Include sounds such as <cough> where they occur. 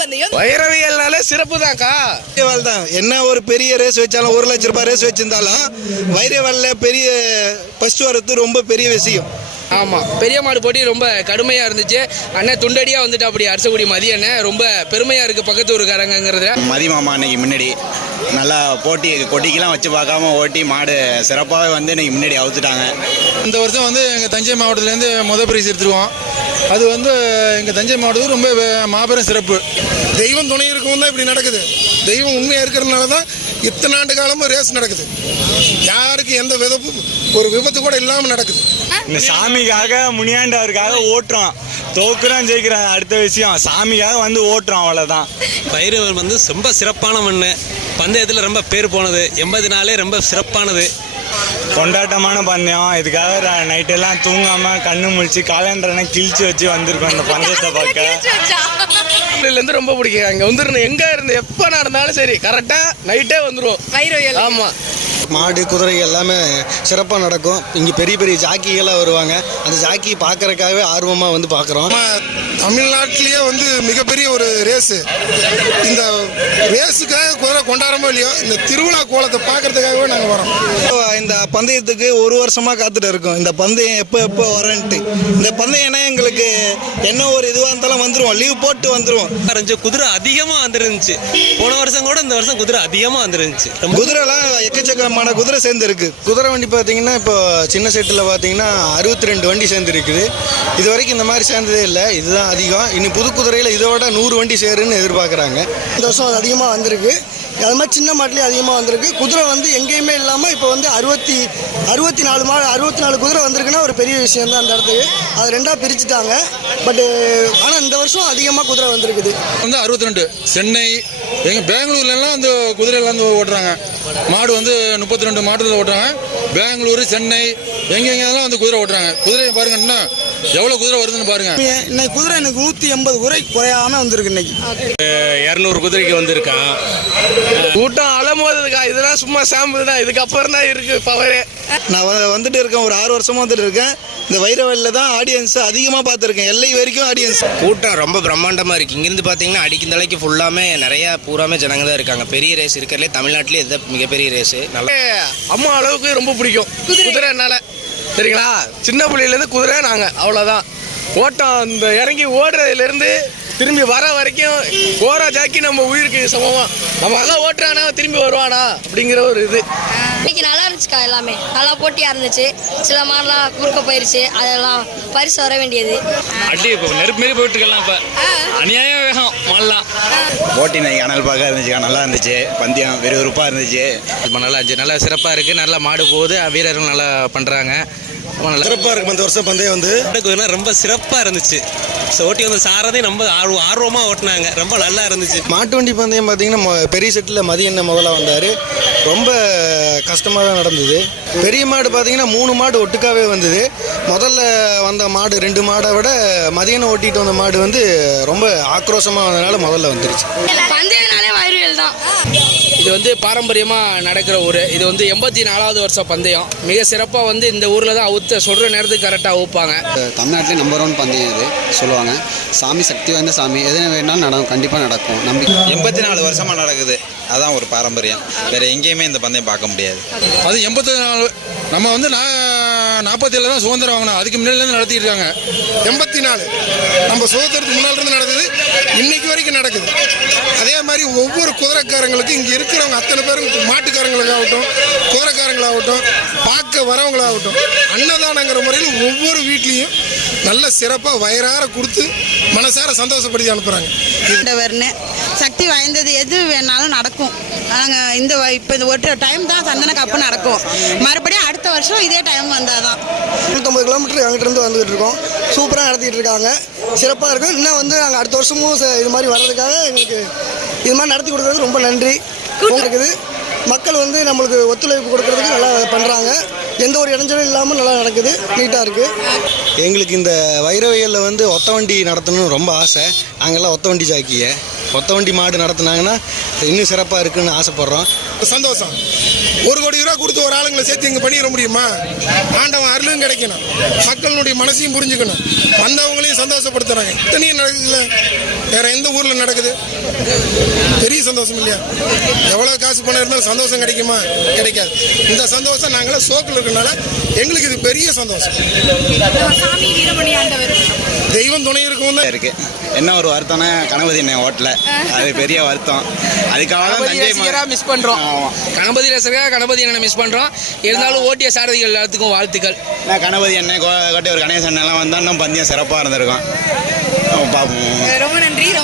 பந்தயம் வைரவியல்னாலே சிறப்பு தான்க்கா தான் என்ன ஒரு பெரிய ரேஸ் வச்சாலும் ஒரு லட்ச ரூபாய் ரேஸ் வச்சிருந்தாலும் வைரவாலில் பெரிய ஃபர்ஸ்ட் வரது ரொம்ப பெரிய விஷயம். ஆமாம் பெரிய மாடு போட்டி ரொம்ப கடுமையாக இருந்துச்சு. அண்ணன் துண்டடியாக வந்துட்டு அப்படி அரசகுடி மதிய அண்ணன் ரொம்ப பெருமையாக இருக்குது பக்கத்து ஊருக்காரங்கிறதுல மதி மாமா அன்னைக்கு முன்னாடி நல்லா போட்டி கொட்டிக்கெல்லாம் வச்சு பார்க்காம ஓட்டி மாடு சிறப்பாகவே வந்து இன்னைக்கு முன்னாடி அவுத்துட்டாங்க. இந்த வருஷம் வந்து எங்கள் தஞ்சை மாவட்டத்துலேருந்து முத பிரைஸ் எடுத்துருவோம். அது வந்து எங்கள் தஞ்சை மாவட்டத்துக்கு ரொம்ப மாபெரும் சிறப்பு. தெய்வம் துணை இருக்கவும் தான் இப்படி நடக்குது. தெய்வம் உண்மையாக இருக்கிறதுனால தான் இத்தனை ஆண்டு காலமும் ரேஸ் நடக்குது. யாருக்கு எந்த விதப்பும் ஒரு விபத்து கூட இல்லாமல் நடக்குது. இந்த சாமிக்காக முனியாண்டவருக்காக ஓட்டுறோம் தோக்குறோம் ஜெயிக்கிறோம் அடுத்த விஷயம் சாமிக்காக வந்து ஓட்டுறோம் அவ்வளோதான் பைரவர் வந்து ரொம்ப சிறப்பான மண்ணு பந்தயத்தில் ரொம்ப பேர் போனது. எண்பது நாளே ரொம்ப சிறப்பானது. கொண்டாட்டமான பந்தயம். இதுக்காக நைட்டெல்லாம் தூங்காம கண்ணு முழிச்சு காலண்டரெல்லாம் கிழிச்சு வச்சு வந்திருக்கோம் இந்த பந்தயத்தை <laughs> பார்க்க. இருந்து ரொம்ப பிடிக்கும். அங்கே வந்துடணும். எங்கே இருந்து எப்போ நடந்தாலும் சரி கரெக்டாக நைட்டே வந்துடும் வைரவியல் ஆமாம் மாடு குதிரை எல்லாமே சிறப்பாக நடக்கும். இங்கே பெரிய பெரிய ஜாக்கிகளாக வருவாங்க. அந்த ஜாக்கி பார்க்கறதுக்காகவே ஆர்வமாக வந்து பார்க்குறோம். நம்ம தமிழ்நாட்டிலேயே வந்து மிகப்பெரிய ஒரு ரேஸு இந்த ரேஸுக்காக குதிரை கொண்டாடமோ இல்லையோ இந்த திருவிழா கோலத்தை பார்க்கறதுக்காகவே நாங்கள் வரோம் இந்த பந்தயத்துக்கு ஒரு வருஷமாக காத்துட்டு இருக்கோம். இந்த பந்தயம் எப்போ எப்போ வரேன்ட்டு இந்த பந்தயம்னா எங்களுக்கு என்ன ஒரு இதுவாக இருந்தாலும் வந்துருவோம் லீவ் போட்டு வந்துருவோம் இருந்துச்சு குதிரை அதிகமாக வந்துருந்துச்சு. போன வருஷம் கூட இந்த வருஷம் குதிரை அதிகமாக வந்துருந்துச்சு. குதிரைலாம் விதமான குதிரை சேர்ந்து இருக்கு குதிரை வண்டி பார்த்தீங்கன்னா இப்போ சின்ன செட்டில் பார்த்தீங்கன்னா அறுபத்தி ரெண்டு வண்டி சேர்ந்து இருக்குது இது வரைக்கும் இந்த மாதிரி சேர்ந்ததே இல்லை. இதுதான் அதிகம். இனி புது குதிரையில் இதோட நூறு வண்டி சேருன்னு எதிர்பார்க்குறாங்க. இந்த வருஷம் அது அதிகமாக வந்திருக்கு. அது மாதிரி சின்ன மாட்டிலே அதிகமாக வந்திருக்கு. குதிரை வந்து எங்கேயுமே இல்லாமல் இப்போ வந்து அறுபத்தி அறுபத்தி நாலு மா அறுபத்தி நாலு குதிரை வந்திருக்குன்னா ஒரு பெரிய விஷயம் தான் அந்த இடத்துக்கு. அது ரெண்டாக பிரிச்சுட்டாங்க. பட்டு ஆனால் இந்த வருஷம் அதிகமாக குதிரை வந்திருக்குது. வந்து அறுபத்தி ரெண்டு சென்னை எங்கள் பெங்களூர்லலாம் அந்த குதிரையில் வந்து ஓட்டுறாங்க. மாடு வந்து முப்பத்தி ரெண்டு மாடுல ஓட்டுறாங்க. பெங்களூர் சென்னை எங்கெங்கெல்லாம் வந்து குதிரை ஓட்டுறாங்க. குதிரையை பாருங்கன்னா எவ்வளோ குதிரை வருதுன்னு பாருங்க. இன்னைக்கு குதிரை எனக்கு நூற்றி எண்பது குதிரை குறையாமல் வந்திருக்கு இன்னைக்கு. இரநூறு குதிரைக்கு வந்திருக்கான் கூட்டம் அலமோதுக்கா இதெல்லாம் சும்மா சாம்பிள் தான் இதுக்கப்புறம் தான் இருக்குது பவரே நான் வந்துட்டு இருக்கேன் ஒரு ஆறு வருஷமா வந்துட்டு இருக்கேன். இந்த வைரவல்ல தான் ஆடியன்ஸ் அதிகமாக பார்த்துருக்கேன் எல்லை வரைக்கும் ஆடியன்ஸ் கூட்டம் ரொம்ப பிரம்மாண்டமாக இருக்குது இங்கேருந்து பார்த்தீங்கன்னா அடிக்கும் தலைக்கு ஃபுல்லாமே நிறையா பூராமே ஜனங்க தான் இருக்காங்க. பெரிய ரேஸ் இருக்கிறதுலே தமிழ்நாட்டிலே இதுதான் மிகப்பெரிய ரேஸு நல்லா அம்மா அளவுக்கு ரொம்ப பிடிக்கும். குதிரைனால சரிங்களா? சின்ன பிள்ளையிலேருந்து குதிரை நாங்கள் அவ்வளோதான் ஓட்டம் இந்த இறங்கி ஓடுறதுலேருந்து திரும்பி வர வரைக்கும் ஓரா ஜாக்கி நம்ம உயிருக்கு சமமாக நம்ம எல்லாம் ஓட்டுறானா திரும்பி வருவானா அப்படிங்கிற ஒரு இது. இன்னைக்கு நல்லா இருந்துச்சுக்கா எல்லாமே. நல்லா போட்டியாக இருந்துச்சு. சில மாடெல்லாம் குறுக்க போயிருச்சு. அதெல்லாம் பரிசு வர வேண்டியது. அடி இப்போ நெருப்பு மாரி போயிட்டு இருக்கலாம் இப்போ அநியாய வேகம் மாடலாம் போட்டி இன்னைக்கு அனல் பார்க்க இருந்துச்சு நல்லா இருந்துச்சு. பந்தயம் விறுவிறுப்பாக இருந்துச்சு. ரொம்ப நல்லா இருந்துச்சு. நல்லா சிறப்பாக இருக்குது நல்லா மாடு போகுது. வீரர்கள் நல்லா பண்ணுறாங்க சிறப்பாக இருக்கும் இந்த வருஷம் பந்தயம் வந்து குதிரை ரொம்ப சிறப்பாக இருந்துச்சு. ஸோ ஓட்டி வந்து சாரதையும் ரொம்ப ஆர்வம் ஆர்வமாக ஓட்டினாங்க. ரொம்ப நல்லா இருந்துச்சு. மாட்டு வண்டி பந்தயம் பார்த்தீங்கன்னா பெரிய செட்டில் மதிய முதல்ல வந்தார். ரொம்ப கஷ்டமாக தான் நடந்தது. பெரிய மாடு பார்த்தீங்கன்னா மூணு மாடு ஒட்டுக்காவே வந்தது. முதல்ல வந்த மாடு ரெண்டு மாடை விட மதியானம் ஓட்டிட்டு வந்த மாடு வந்து ரொம்ப ஆக்ரோஷமாக வந்ததுனால முதல்ல வந்துருச்சு. இது வந்து பாரம்பரியமாக நடக்கிற ஊர். இது வந்து எண்பத்தி நாலாவது வருஷம் பந்தயம். மிக சிறப்பாக வந்து இந்த ஊரில் தான் அவுத்த சொல்கிற நேரத்துக்கு கரெக்டாக ஊப்பாங்க தமிழ்நாட்டிலே நம்பர் ஒன் பந்தயம் இது சொல்லுவாங்க. சாமி சக்தி வாய்ந்த சாமி எது வேணாலும் நடக்கும் கண்டிப்பாக நடக்கும். நம்பிக்கை. எண்பத்தி நாலு வருஷமாக நடக்குது. அதான் ஒரு பாரம்பரியம். வேற எங்கேயுமே இந்த பந்தயம் பார்க்க முடியாது. அது எண்பத்தி நாலு நம்ம வந்து நான் நாற்பத்தேழு தான் சுதந்திரம் வாங்கினோம். அதுக்கு முன்னாடிலேருந்து நடத்திட்டு இருக்காங்க. எண்பத்தி நாலு நம்ம சுதந்திரத்துக்கு முன்னால் இருந்து நடக்குது இன்னைக்கு வரைக்கும் நடக்குது. அதே மாதிரி ஒவ்வொரு குதிரைக்காரங்களுக்கும் இங்கே இருக்கிறவங்க அத்தனை பேரும் மாட்டுக்காரங்களுக்காகட்டும் குதிரைக்காரங்களாகட்டும் பார்க்க வரவங்களாகட்டும் அன்னதானங்கிற முறையில் ஒவ்வொரு வீட்லேயும் நல்ல சிறப்பாக வயிறார கொடுத்து மனசார சந்தோஷப்படுத்தி அனுப்புகிறாங்க சக்தி வாய்ந்தது எது வேணாலும் நடக்கும். நாங்கள் இந்த இப்போ இந்த ஒரு டைம் தான் சந்தன கப்பு நடக்கும். மறுபடியும் அடுத்த வருஷம் இதே டைம் வந்தால் தான் நூற்றம்பது கிலோமீட்டர் அங்கிட்டிருந்து வந்துகிட்டு இருக்கோம். சூப்பராக நடத்திட்டு இருக்காங்க. சிறப்பாக இருக்கும். இன்னும் வந்து நாங்கள் அடுத்த வருஷமும் ச- இது மாதிரி வர்றதுக்காக எங்களுக்கு இது மாதிரி நடத்தி கொடுக்குறது ரொம்ப நன்றி. இருக்குது மக்கள் வந்து நம்மளுக்கு ஒத்துழைப்பு கொடுக்கறதுக்கு நல்லா பண்ணுறாங்க எந்த ஒரு இடைஞ்சலும் இல்லாமல் நல்லா நடக்குது. நீட்டாக இருக்குது எங்களுக்கு இந்த வைரவியலில் வந்து ஒத்த வண்டி நடத்தணும்னு ரொம்ப ஆசை. நாங்கள்லாம் ஒத்த வண்டி ஜாக்கிய. கொத்தவண்டி வண்டி மாடு நடத்துனாங்கன்னா இன்னும் சிறப்பாக இருக்குன்னு ஆசைப்பட்றோம். சந்தோஷம். ஒரு கோடி ரூபா கொடுத்து ஒரு ஆளுங்களை சேர்த்து இங்கே பண்ணிட முடியுமா? ஆண்டவன் அருளும் கிடைக்கணும். மக்களுடைய மனசையும் புரிஞ்சுக்கணும். வந்தவங்களையும் சந்தோஷப்படுத்துகிறாங்க இத்தனையும் நடக்குதுல்ல? வேற எந்த ஊரில் நடக்குது? பெரிய சந்தோஷம் இல்லையா? எவ்வளோ காசு பணம் இருந்தாலும் சந்தோஷம் கிடைக்குமா? கிடைக்காது. இந்த சந்தோஷம் நாங்களாம் சோக்கில் இருக்கனால எங்களுக்கு இது பெரிய சந்தோஷம். தெய்வம் துணை இருக்கும் தான் இருக்கு. என்ன ஒரு வருத்தம்னா கணபதி என்ன ஓட்டல. அது பெரிய வருத்தம். அதுக்காக தஞ்சை மிஸ் பண்றோம். கணபதி ரசிகரா கணபதி அண்ணனை மிஸ் பண்றோம். இருந்தாலும் ஓட்டிய சாரதிகள் எல்லாத்துக்கும் வாழ்த்துக்கள். நான் கணபதி அண்ணன் கோட்டையூர் கணேசன் எல்லாம் வந்தால் இன்னும் பந்தயம் சிறப்பாக இருந்திருக்கும். பார்ப்போம் ரொம்ப நன்றி ரொம்ப